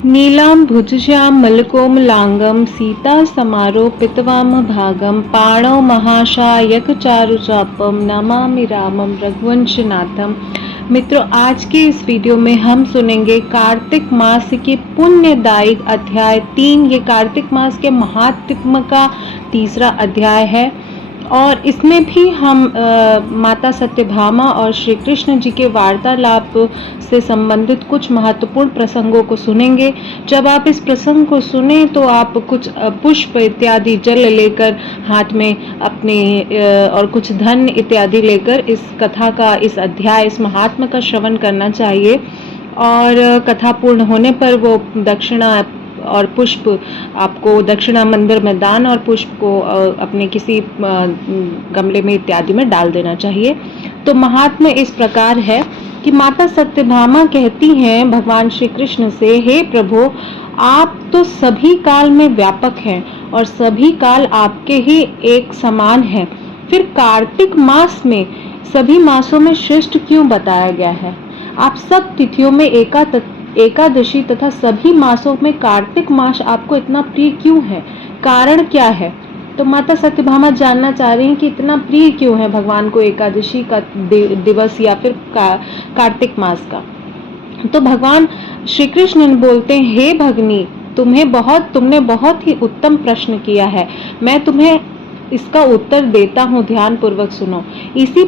नीलां भुजश्यां मलकोमलांगं सीता समारोपितवाम भागं पाणौ महाशायकचारुचापं नमामि रामं रघुवंशनाथम। मित्रों, आज के इस वीडियो में हम सुनेंगे कार्तिक मास के पुण्यदायी अध्याय 3। ये कार्तिक मास के महात्म्य का तीसरा अध्याय है और इसमें भी हम माता सत्यभामा और श्री कृष्ण जी के वार्तालाप से संबंधित कुछ महत्वपूर्ण प्रसंगों को सुनेंगे। जब आप इस प्रसंग को सुने तो आप कुछ पुष्प इत्यादि जल लेकर हाथ में अपने और कुछ धन इत्यादि लेकर इस कथा का, इस अध्याय, इस महात्म्य का श्रवण करना चाहिए। और कथा पूर्ण होने पर वो दक्षिणा और पुष्प आपको दक्षिणा मंदिर में दान और पुष्प को अपने किसी गमले में इत्यादि में डाल देना चाहिए। तो महात्म्य इस प्रकार है कि माता सत्यभामा कहती हैं भगवान श्री कृष्ण से, हे प्रभु, आप तो सभी काल में व्यापक हैं और सभी काल आपके ही एक समान है, फिर कार्तिक मास में सभी मासों में श्रेष्ठ क्यों बताया गया है? आप सब तिथियों में एकादशी तथा सभी मासों में कार्तिक मास आपको इतना प्रिय क्यों है? कारण क्या है? तो माता सत्यभामा जानना चाह रही हैं कि इतना प्रिय क्यों है भगवान को एकादशी का दिवस या फिर कार्तिक मास का। तो भगवान श्री कृष्ण बोलते हैं, हे भगनी, तुमने बहुत ही उत्तम प्रश्न किया है, मैं तुम्हें इसका उत्तर देता हूँ, ध्यान पूर्वक सुनो। इसी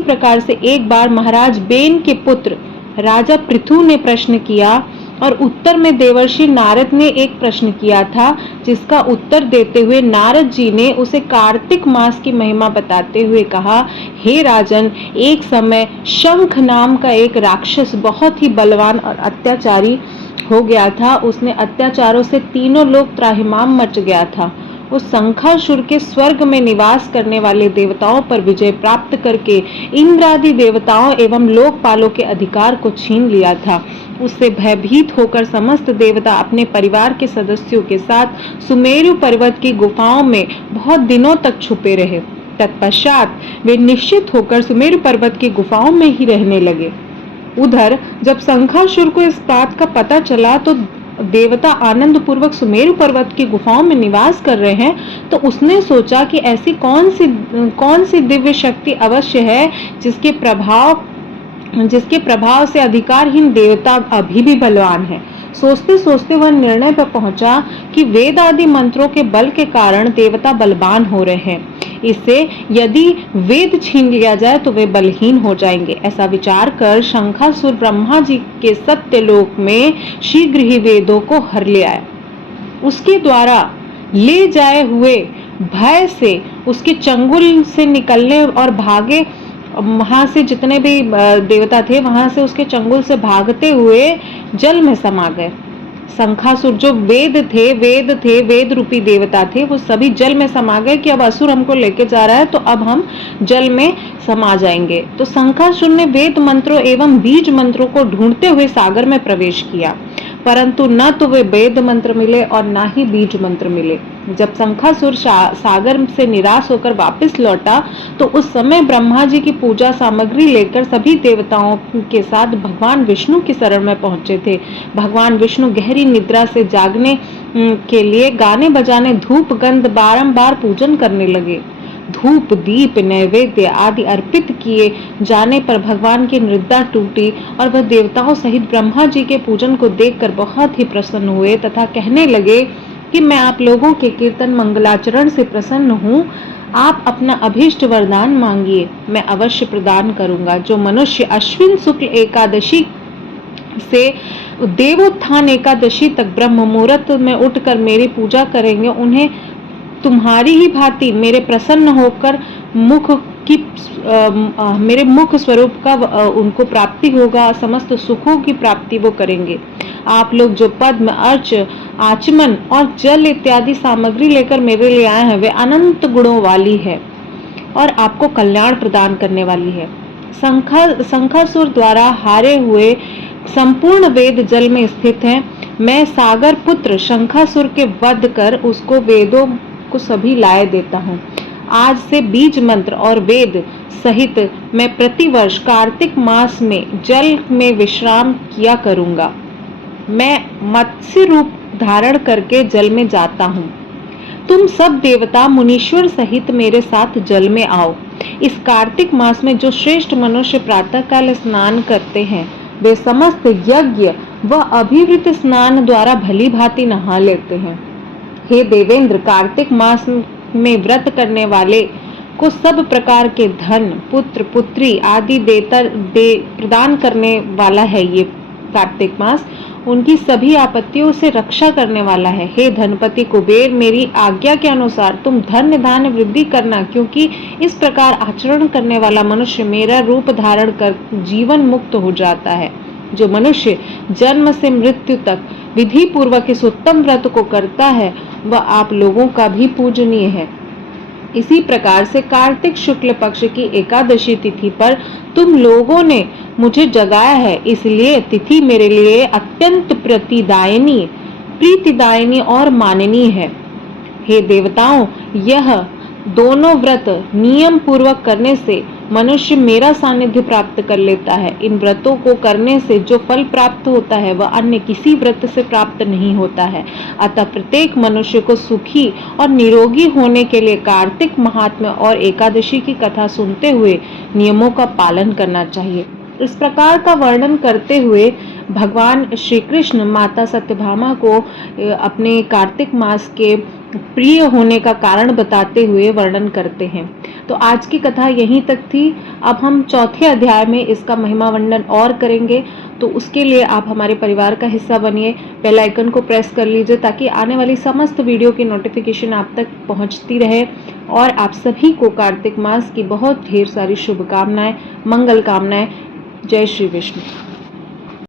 प्रकार से एक बार महाराज बेन के पुत्र राजा पृथु ने प्रश्न किया और उत्तर में देवर्षि नारद ने एक प्रश्न किया था, जिसका उत्तर देते हुए नारद जी ने उसे कार्तिक मास की महिमा बताते हुए कहा, हे राजन, एक समय शंख नाम का एक राक्षस बहुत ही बलवान और अत्याचारी हो गया था। उसने अत्याचारों से तीनों लोग त्राहिमाम मच गया था। उस शंखासुर के स्वर्ग में निवास करने वाले देवताओं पर विजय प्राप्त करके इंद्रादि देवताओं एवं लोकपालों के अधिकार को छीन लिया था। उससे भयभीत होकर समस्त देवता अपने परिवार के सदस्यों के साथ सुमेरु पर्वत की गुफाओं में बहुत दिनों तक छुपे रहे। तत्पश्चात वे निश्चित होकर सुमेरु पर्वत की गुफाओं में ही रहने लगे। उधर जब शंखासुर को इस बात का पता चला तो देवता आनंद पूर्वक सुमेरु पर्वत की गुफाओं में निवास कर रहे हैं, तो उसने सोचा कि ऐसी कौन सी दिव्य शक्ति अवश्य है जिसके प्रभाव से अधिकारहीन देवता अभी भी बलवान है। सोचते सोचते वह निर्णय पर पहुंचा कि वेद आदि मंत्रों के बल के कारण देवता बलवान हो रहे हैं। इससे यदि वेद छीन लिया जाए तो वे बलहीन हो जाएंगे। ऐसा विचार कर शंखासुर ब्रह्मा जी के सत्यलोक में शीघ्र ही वेदों को हर ले आया। उसके द्वारा ले जाए हुए भय से उसके चंगुल से निकलने और भागे, वहां से जितने भी देवता थे वहां से उसके चंगुल से भागते हुए जल में समा गए। शंखासुर जो वेद रूपी देवता थे, वो सभी जल में समा गए कि अब असुर हमको लेके जा रहा है, तो अब हम जल में समा जाएंगे। तो शंखासुर ने वेद मंत्रों एवं बीज मंत्रों को ढूंढते हुए सागर में प्रवेश किया, परंतु न तो वे वेद मंत्र मिले और न ही बीज मंत्र मिले। जब शंखासुर सागर से निराश होकर वापस लौटा तो उस समय ब्रह्मा जी की पूजा सामग्री लेकर सभी देवताओं के साथ भगवान विष्णु की शरण में पहुंचे थे। भगवान विष्णु गहरी निद्रा से जागने के लिए गाने बजाने धूप गंध बारंबार पूजन करने लगे। धूप दीप नैवेद्य आदि अर्पित किए जाने पर भगवान की निद्रा टूटी और वह देवताओं सहित ब्रह्मा जी के पूजन को देखकर बहुत ही प्रसन्न हुए तथा कहने लगे कि मैं आप लोगों के कीर्तन मंगलाचरण से प्रसन्न हूँ। आप अपना अभीष्ट वरदान मांगिए, मैं अवश्य प्रदान करूंगा। जो मनुष्य अश्विन शुक्ल एकादशी से देवोत्थान एकादशी तक ब्रह्म मुहूर्त में उठकर मेरी पूजा करेंगे, उन्हें तुम्हारी ही भांति मेरे प्रसन्न होकर मेरे मुख स्वरूप का उनको प्राप्ति होगा। समस्त सुखों की प्राप्ति वो करेंगे। आप लोग जो पद्म, अर्च, आचमन और जल इत्यादि सामग्री लेकर मेरे लिए आए हैं, वे अनंत गुणों वाली है और आपको कल्याण प्रदान करने वाली है। शंखासुर द्वारा हारे हुए संपूर्ण वेद जल में स्थित हैं। मैं सागर पुत्र शंखासुर के वध कर उसको वेदों को सभी लाए देता हूँ। आज से बीज मंत्र और वेद सहित मैं प्रतिवर्ष कार्तिक मास में जल में विश्राम किया करूंगा। मैं मत्स्य रूप धारण करके जल में जाता हूँ। तुम सब देवता मुनीश्वर सहित मेरे साथ जल में आओ। इस कार्तिक मास में जो श्रेष्ठ मनुष्य प्रातःकाल स्नान करते हैं, वे समस्त यज्ञ व अभिवृत स्नान द्वारा भली भांति नहा लेते हैं। हे देवेंद्र, कार्तिक मास में व्रत करने वाले को सब प्रकार के धन, पुत्र, पुत्री आदि प्रदान करने वाला है। ये कार्तिक मास उनकी सभी आपत्तियों से रक्षा करने वाला है। हे धनपति कुबेर, मेरी आज्ञा के अनुसार तुम धन्य धान्य वृद्धि करना, क्योंकि इस प्रकार आचरण करने वाला मनुष्य मेरा रूप धारण कर जीवन मुक्त हो जाता है। जो मनुष्य जन्म से मृत्यु तक विधि पूर्वक इस उत्तम व्रत को करता है, वह आप लोगों का भी पूजनीय है। इसी प्रकार से कार्तिक शुक्ल पक्ष की एकादशी तिथि पर तुम लोगों ने मुझे जगाया है, इसलिए तिथि मेरे लिए अत्यंत प्रीतिदायिनी और माननीय है। हे देवताओं, यह दोनों व्रत नियम पूर्वक करने से मनुष्य मेरा सानिध्य प्राप्त कर लेता है। इन व्रतों को करने से जो फल प्राप्त होता है वह अन्य किसी व्रत से प्राप्त नहीं होता है। अतः प्रत्येक मनुष्य को सुखी और निरोगी होने के लिए कार्तिक महात्म्य और एकादशी की कथा सुनते हुए नियमों का पालन करना चाहिए। इस प्रकार का वर्णन करते हुए भगवान श्री कृष्ण माता सत्यभामा को अपने कार्तिक मास के प्रिय होने का कारण बताते हुए वर्णन करते हैं। तो आज की कथा यहीं तक थी। अब हम चौथे अध्याय में इसका महिमा वर्णन और करेंगे, तो उसके लिए आप हमारे परिवार का हिस्सा बनिए। बेल आइकन को प्रेस कर लीजिए ताकि आने वाली समस्त वीडियो की नोटिफिकेशन आप तक पहुंचती रहे। और आप सभी को कार्तिक मास की बहुत ढेर सारी शुभकामनाएं, मंगल कामनाएं। जय श्री विष्णु।